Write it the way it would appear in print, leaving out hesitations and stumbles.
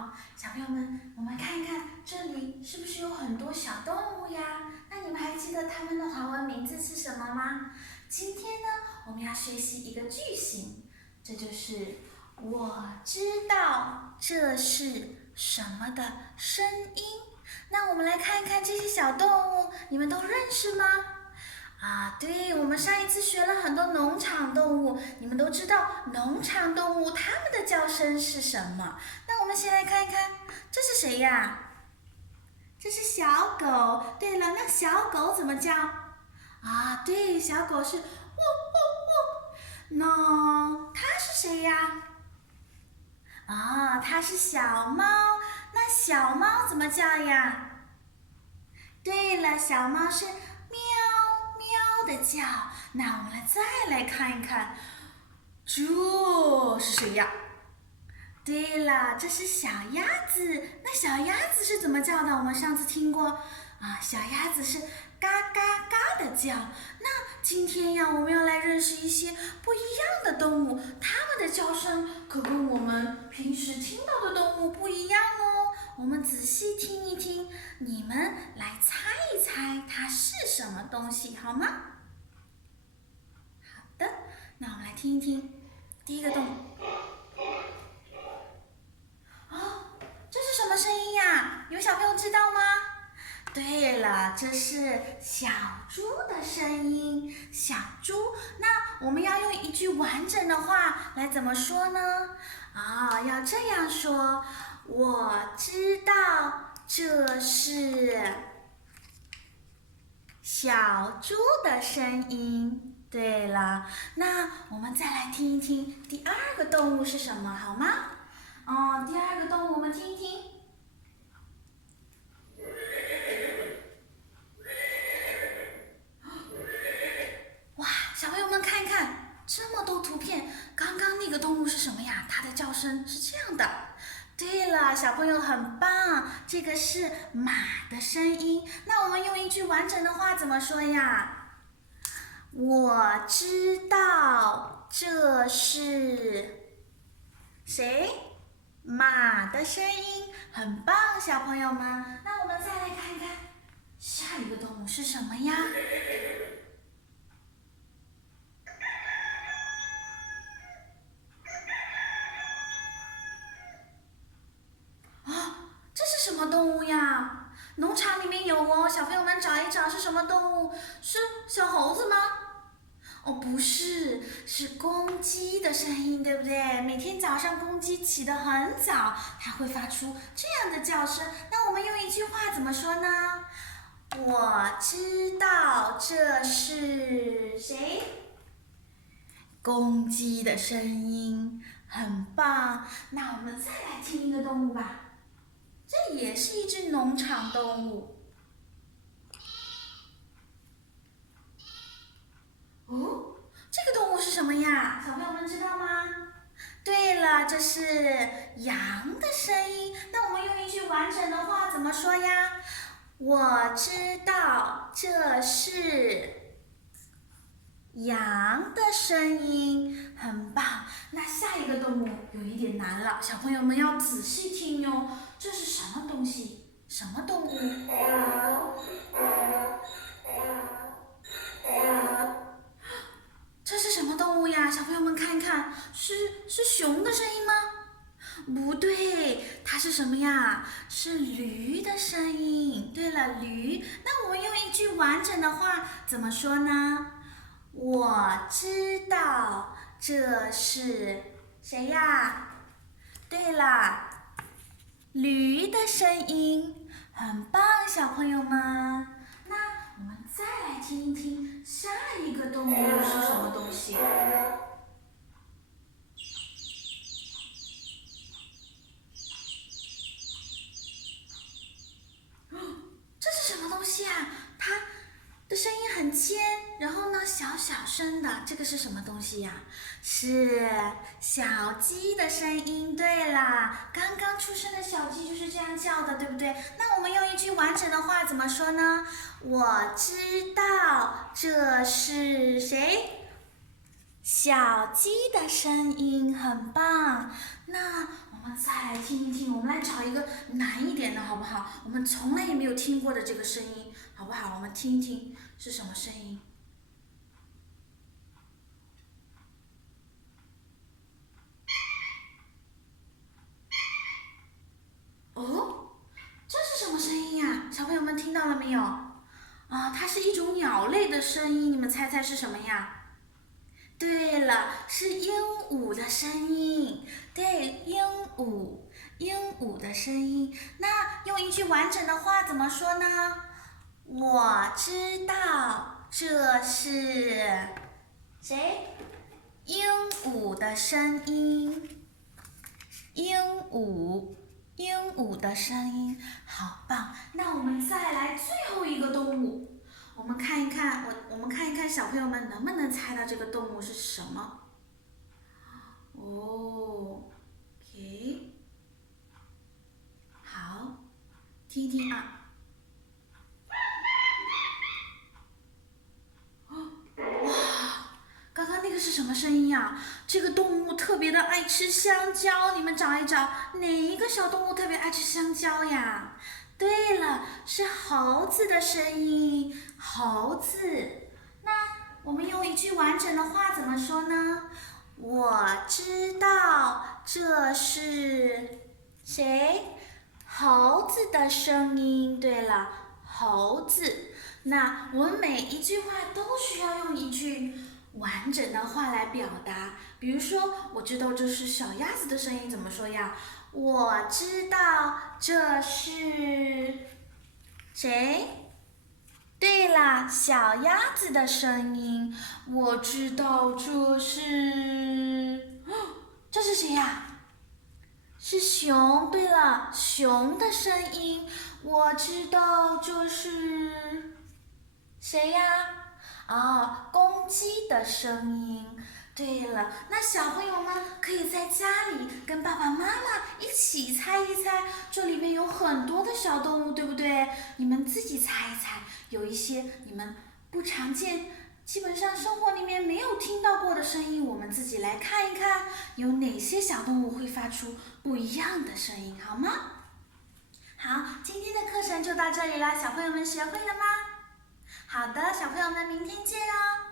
好，小朋友们，我们看一看这里是不是有很多小动物呀？那你们还记得它们的华文名字是什么吗？今天呢，我们要学习一个句型，这就是我知道这是什么的声音。那我们来看一看这些小动物，你们都认识吗？对，我们上一次学了很多农场动物，你们都知道农场动物它们的叫声是什么？那我们先来看一看，这是谁呀？这是小狗。对了，那小狗怎么叫？对，小狗是喔喔喔。那它是谁呀？它是小猫。那小猫怎么叫呀？对了，小猫是喵喵的叫。那我们再来看一看，这是谁呀？对了，这是小鸭子。那小鸭子是怎么叫的？我们上次听过小鸭子是嘎嘎嘎的叫。那今天呀，我们要来认识一些不一样的动物，它们的叫声可跟我们平时听到的动物不一样哦。我们仔细听一听，你们来猜一猜它是什么东西，好吗？好的，那我们来听一听第一个动物。这是什么声音呀？有小朋友知道吗？对了，这是小猪的声音。小猪，那我们要用一句完整的话来怎么说呢？要这样说：我知道这是小猪的声音。对了，那我们再来听一听第二个动物是什么，好吗？第二个动物我们听一听。哇，小朋友们看一看，这么多图片，刚刚那个动物是什么呀？它的叫声是这样的。对了，小朋友很棒，这个是马的声音。那我们用一句完整的话怎么说呀？我知道这是谁？马的声音，很棒，小朋友们。那我们再来看看下一个动物是什么呀？这是什么动物呀？农场里面有哦，小朋友们找一找是什么动物？是小猴子吗？不是，是公鸡的声音，对不对？每天早上公鸡起得很早，它会发出这样的叫声。那我们用一句话怎么说呢？我知道这是谁？公鸡的声音，很棒。那我们再来听一个动物吧。这也是一只农场动物。这个动物是什么呀？小朋友们知道吗？对了，这是羊的声音。那我们用一句完整的话怎么说呀？我知道这是羊的声音，很棒。那下一个动物有一点难了，小朋友们要仔细听哟。这是什么东西？什么动物？这是什么动物呀？小朋友们看一看，是熊的声音吗？不对，它是什么呀？是驴的声音。对了，驴。那我们用一句完整的话怎么说呢？我知道这是谁呀？对了，驴的声音，很棒，小朋友们。那我们再来听一听下一个动物是什么东西？这是什么东西啊？它的声音很尖，然后呢小小声的，这个是什么东西呀？是小鸡的声音。对啦，刚刚出生的小鸡就是这样叫的，对不对？那我们用一句完整的话怎么说呢？我知道这是谁？小鸡的声音，很棒。那我们再快来听一听，我们来找一个难一点的好不好？我们从来也没有听过的这个声音，好不好？我们听一听是什么声音？哦，这是什么声音呀？小朋友们听到了没有？啊，它是一种鸟类的声音，你们猜猜是什么呀？对了，是鹦鹉的声音。对，鹦鹉，鹦鹉的声音。那用一句完整的话怎么说呢？我知道这是谁？鹦鹉的声音。鹦鹉，鹦鹉的声音，好棒！那我们再来最后一个动物。我们看一看，我们看一看小朋友们能不能猜到这个动物是什么？哦，OK，好，听一听啊。哇，刚刚那个是什么声音呀？这个动物特别的爱吃香蕉，你们找一找，哪一个小动物特别爱吃香蕉呀？对了，是猴子的声音，猴子。那我们用一句完整的话怎么说呢？我知道这是谁？猴子的声音。对了，猴子。那我们每一句话都需要用一句完整的话来表达。比如说，我知道这是小鸭子的声音，怎么说呀？我知道这是谁？对啦，小鸭子的声音。我知道这是，这是谁呀？是熊。对了，熊的声音。我知道这是谁呀？哦，公鸡的声音。对了，那小朋友们可以在家里跟爸爸妈妈一起猜一猜，这里面有很多的小动物，对不对？你们自己猜一猜，有一些你们不常见，基本上生活里面没有听到过的声音，我们自己来看一看，有哪些小动物会发出不一样的声音，好吗？好，今天的课程就到这里啦，小朋友们学会了吗？好的，小朋友们，明天见哦。